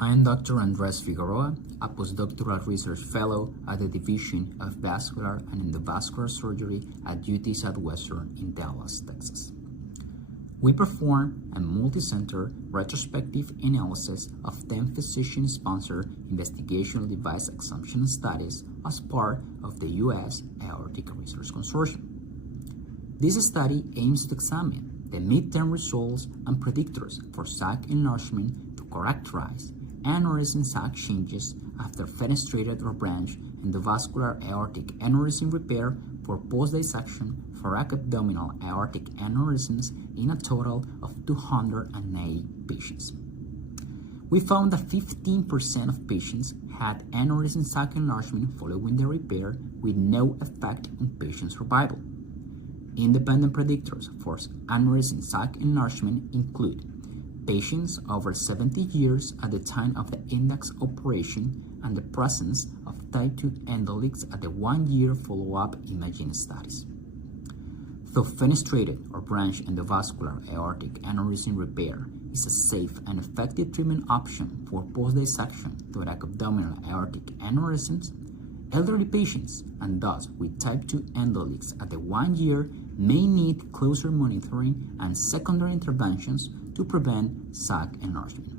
I am Dr. Andres Figueroa, a postdoctoral research fellow at the Division of Vascular and Endovascular Surgery at UT Southwestern in Dallas, Texas. We perform a multi-center retrospective analysis of 10 physician-sponsored investigational device assumption studies as part of the U.S. Aortic Research Consortium. This study aims to examine the midterm results and predictors for sac enlargement to characterize aneurysm sac changes after fenestrated or branched endovascular aortic aneurysm repair for postdissection thoracoabdominal aortic aneurysms in a total of 208 patients. We found that 15% of patients had aneurysm sac enlargement following the repair with no effect on patient survival. Independent predictors for aneurysm sac enlargement include patients over 70 years at the time of the index operation and the presence of type 2 endoleaks at the 1-year follow-up imaging studies. Though fenestrated or branched endovascular aortic aneurysm repair is a safe and effective treatment option for post-dissection thoracoabdominal aortic aneurysms, elderly patients and those with type 2 endoleaks at the 1 year may need closer monitoring and secondary interventions to prevent sac enlargement.